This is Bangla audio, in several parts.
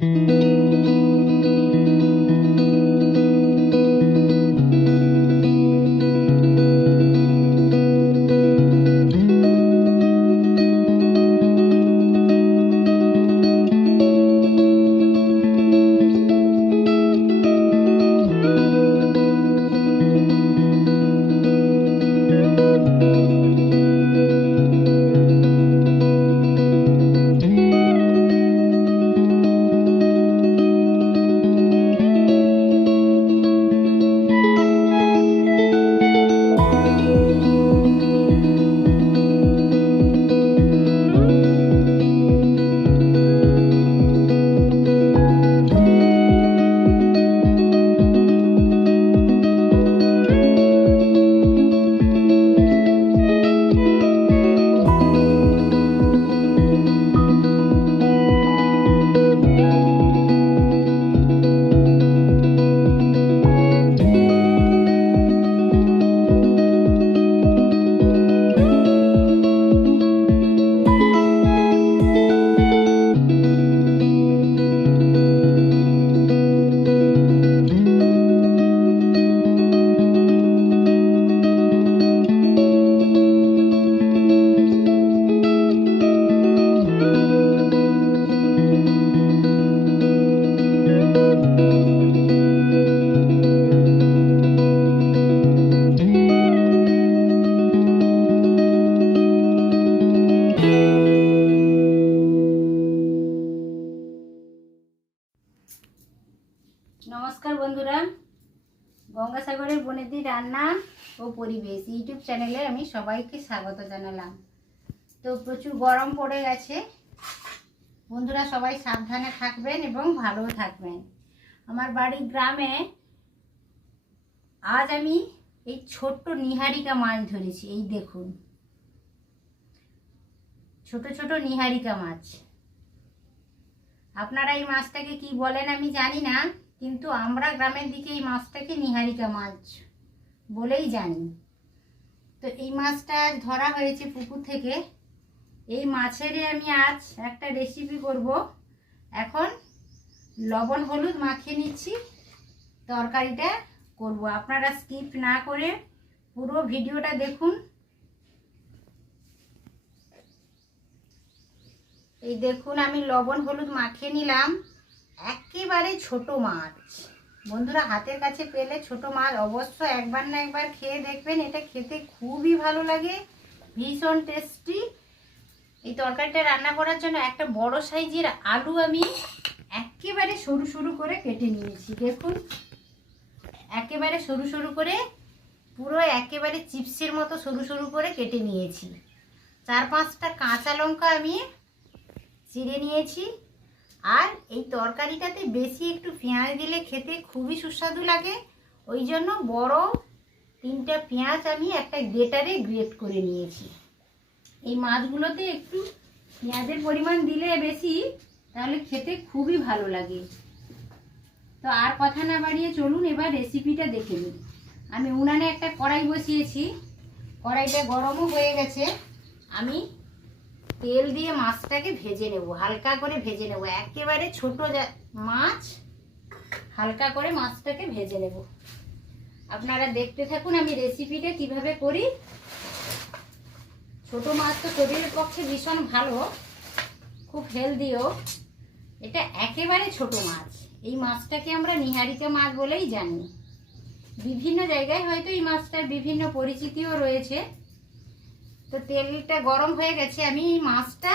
Música নমস্কার বন্ধুরা। গঙ্গাসাগরের বনেদি রান্না ও পরিবেশ ইউটিউব চ্যানেলে আমি সবাইকে স্বাগত জানালাম। তো প্রচুর গরম পড়ে গেছে। বন্ধুরা সবাই সাবধানে থাকবেন এবং ভালো থাকবেন। আমার বাড়ির গ্রামে আজ আমি এই ছোট্ট নিহারিকা মাছ ধরেছি, এই দেখুন। ছোট ছোট নিহারিকা মাছ। আপনারা এই মাছটাকে কি বলেন আমি জানি না। কিন্তু আমরা গ্রামের দিকে এই মাছটাকে নিহারিকা মাছ বলেই জানি। তো এই মাছটা ধরা হয়েছে পুকুর থেকে। এই মাছেরই আমি আজ একটা রেসিপি করব। এখন লবণ, হলুদ মাখিয়ে নিচ্ছি। তরকারিটা করব। আপনারা স্কিপ না করে পুরো ভিডিওটা দেখুন। এই দেখুন, আমি লবণ, হলুদ মাখিয়ে নিলাম। একেবারে ছোট মাছ। বন্ধুরা, হাতের কাছে পেলে ছোট মাছ অবশ্য একবার না একবার খেয়ে দেখবেন, এটা খেতে খুবই ভালো লাগে, ভীষণ টেস্টি এই তরকারিটা রান্না করার জন্য একটা বড় সাইজের আলু আমি একেবারে সরু সরু করে কেটে নিয়েছি, দেখুন। একেবারে সরু সরু করে, পুরো একেবারে চিপসের মতো সরু সরু করে কেটে নিয়েছি। চার পাঁচটা কাঁচা লঙ্কা আমি চিড়ে নিয়েছি। আর এই তরকারিটাতে বেশি একটু পেঁয়াজ দিলে খেতে খুবই সুস্বাদু লাগে। ওই জন্য বড় তিনটা পেঁয়াজ আমি একটা গ্রেটারে গ্রেট করে নিয়েছি। এই মাছগুলোতে একটু পেঁয়াজের পরিমাণ দিলে বেশি, তাহলে খেতে খুবই ভালো লাগে। তো আর কথা না বাড়িয়ে চলুন, এবার রেসিপিটা দেখে নিন আমি উনানে একটা কড়াই বসিয়েছি। কড়াইটা গরমও হয়ে গেছে। আমি তেল দিয়ে মাছটাকে ভেজে নেব, হালকা করে ভেজে নেব। একেবারে ছোট মাছ, হালকা করে মাছটাকে ভেজে নেব। আপনারা দেখতে থাকুন আমি রেসিপিটা কীভাবে করি। ছোট মাছ তো শরীরের পক্ষে ভীষণ ভালো, খুব হেলদিও এটা একেবারে ছোট মাছ। এই মাছটাকে আমরা নিহারিকা মাছ বলেই জানি। বিভিন্ন জায়গায় হয়তো এই মাছটার বিভিন্ন পরিচিতিও রয়েছে। তো তেলটা গরম হয়ে গেছে আমি মাছটা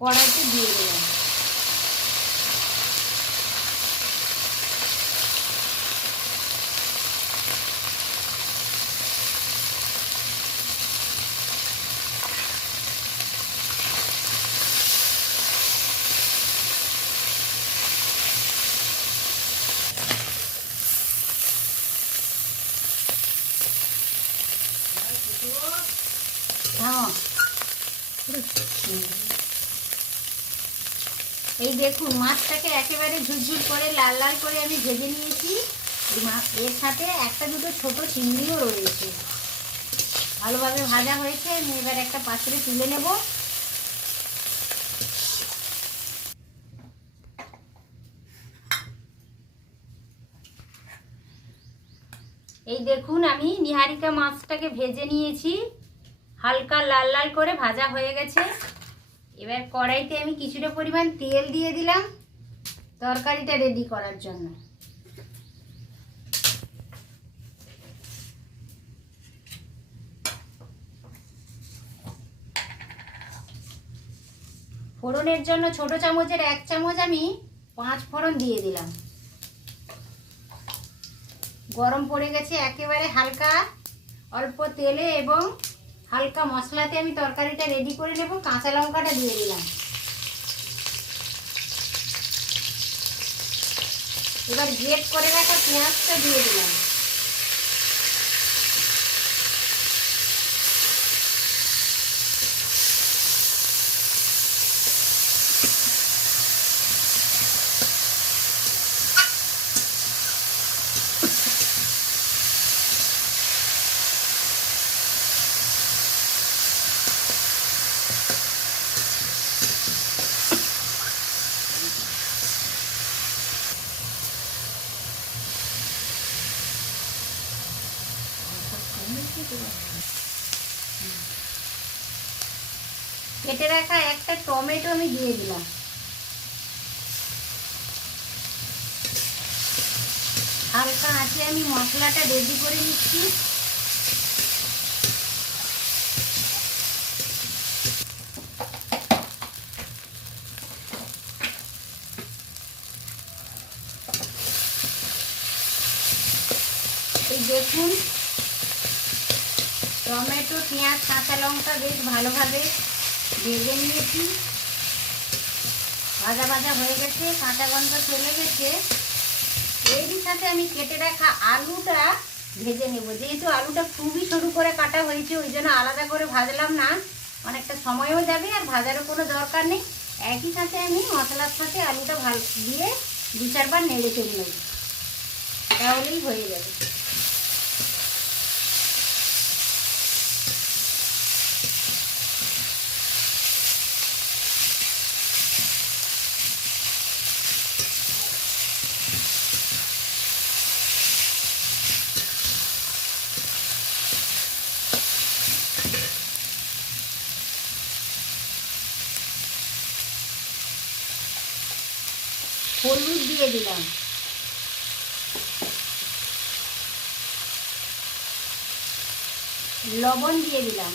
কড়াইতে দিয়ে হ্যাঁ। এই দেখুন, মাছটাকে একেবারে ঝুরঝুর করে, লাল লাল করে আমি ভেজে নিয়েছি। এর সাথে একটা দুটো ছোট চিংড়িও রয়েছে। ভালোভাবে ভাজা হয়েছে, আমি এবার একটা পাত্রে তুলে নেব। এই দেখুন, আমি নিহারিকা মাছটাকে ভেজে নিয়েছি। হালকা লাল লাল করে ভাজা হয়ে গেছে। এবার কড়াইতে আমি কিছুটা পরিমাণ তেল দিয়ে দিলাম তরকারিটা রেডি করার জন্য। ফোড়নের জন্য ছোট চামচের এক চামচ আমি পাঁচ ফোড়ন দিয়ে দিলাম। গরম পড়ে গেছে, একেবারে হালকা, অল্প তেলে এবং হালকা মশলাতে আমি তরকারিটা রেডি করে নেব, কাঁচা লঙ্কাটা দিয়ে দিলাম। এবার গ্রেট করে রাখা পেঁয়াজটা দিয়ে দিলাম। কেটে রাখা একটা টমেটো আমি দিয়ে দিলাম। হালকা আঁচে আমি মশলাটা রেডি করে নিচ্ছি। দেখুন টমেটো, পেঁয়াজ, কাঁচা লঙ্কা বেশ ভালোভাবে ভেজে নিয়েছি। ভাজা ভাজা হয়ে গেছে, কাঁচা গন্ধ চলে গেছে। এরই সাথে আমি কেটে রাখা আলুটা ভেজে নেব। যেহেতু আলুটা খুবই সরু করে কাটা হয়েছে, ওই জন্য আলাদা করে ভাজলাম না। অনেকটা সময়ও যাবে, আর ভাজারও কোনো দরকার নেই। একই সাথে আমি মশলার সাথে আলুটা ভালো দিয়ে দু চারবার নেড়ে চলে নেব। তাহলেই হয়ে যাবে। হলুদ দিয়ে দিলাম। লবণ দিয়ে দিলাম।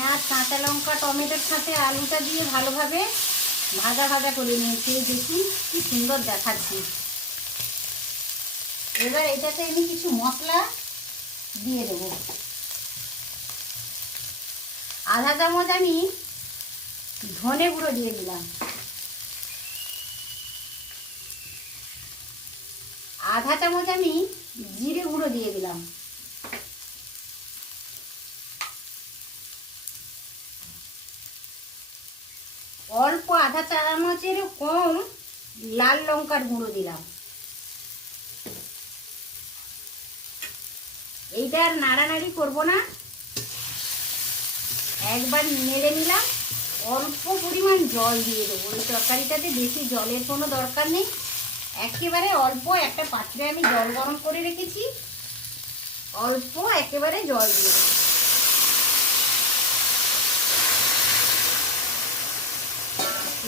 পেঁয়াজ, কাঁচা লঙ্কা, টমেটোর সাথে আলুটা দিয়ে ভালোভাবে ভাজা ভাজা করে নিয়েছি। দেখুন, কি সুন্দর দেখাচ্ছি। এবার এটাতে আমি কিছু মশলা দিয়ে দেবো। আধা চামচ আমি ধনে গুঁড়ো দিয়ে দিলাম। আধা চামচ আমি জিরে গুঁড়ো দিয়ে দিলাম। অল্প আধা চামচেরও কম লাল লঙ্কার গুঁড়ো দিলাম। এইটা আর নাড়ানাড়ি করব না। একবার নেড়ে নিলাম। অল্প পরিমাণ জল দিয়ে দেবো। ওই তরকারিটাতে বেশি জলের কোনো দরকার নেই। একেবারে অল্প একটা পাত্রে আমি জল গরম করে রেখেছি। অল্প একেবারে জল দিয়ে দেবো।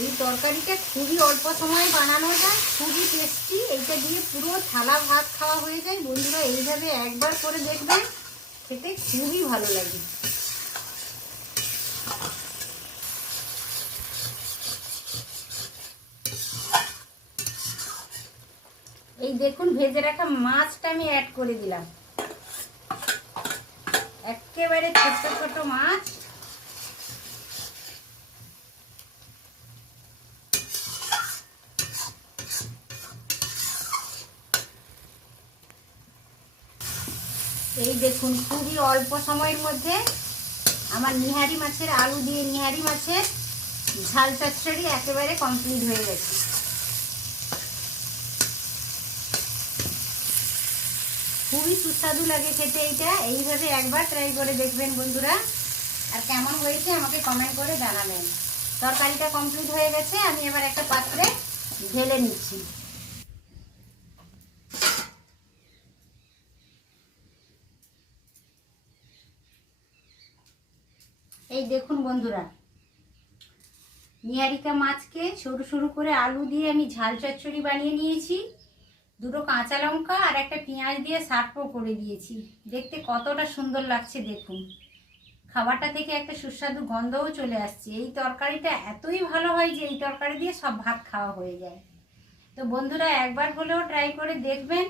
এই তরকারিটা খুবই অল্প সময়ে বানানো যায়, খুবই টেস্টি এইটা দিয়ে পুরো থালা ভাত খাওয়া হয়ে যায়। বন্ধুরা, এইভাবে একবার করে দেখবেন, খেতে খুবই ভালো লাগে। এই দেখুন, ভেজে রাখা মাছটা আমি অ্যাড করে দিলাম। একেবারে ছোট ছোট মাছ। এই দেখুন, খুবই অল্প সময়ের মধ্যে আমার নিহারি মাছের আলু দিয়ে নিহারি মাছের ঝাল চচ্চড়ি একেবারে কমপ্লিট হয়ে গেছে। খুবই সুস্বাদু লাগে খেতে এইটা, এইভাবে একবার ট্রাই করে দেখবেন বন্ধুরা। আর কেমন হয়েছে আমাকে কমেন্ট করে জানাবেন। তরকারিটা কমপ্লিট হয়ে গেছে, আমি এবার একটা পাত্রে ঢেলে নিচ্ছি। এই দেখুন বন্ধুরা, নিহারিকা মাছকে সরু সরু করে আলু দিয়ে আমি ঝাল চচ্চড়ি বানিয়ে নিয়েছি, দুটো কাঁচা লঙ্কা আর একটা পেঁয়াজ দিয়ে সার্পও করে দিয়েছি। দেখতে কতটা সুন্দর লাগছে দেখুন। খাবারটা থেকে একটা সুস্বাদু গন্ধও চলে আসছে। এই তরকারিটা এতই ভালো হয় যে এই তরকারি দিয়ে সব ভাত খাওয়া হয়ে যায়। তো বন্ধুরা, একবার হলেও ট্রাই করে দেখবেন।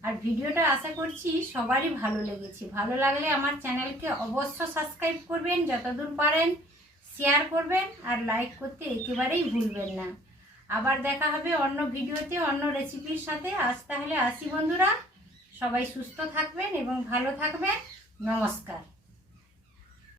আর ভিডিওটা আশা করছি সবারই ভালো লেগেছে। ভালো লাগলে আমার চ্যানেলকে অবশ্য সাবস্ক্রাইব করবেন, যতদূর পারেন শেয়ার করবেন আর লাইক করতে একেবারেই ভুলবেন না। আবার দেখা হবে অন্য ভিডিওতে, অন্য রেসিপির সাথে। আজ তাহলে আসি বন্ধুরা। সবাই সুস্থ থাকবেন এবং ভালো থাকবেন। নমস্কার।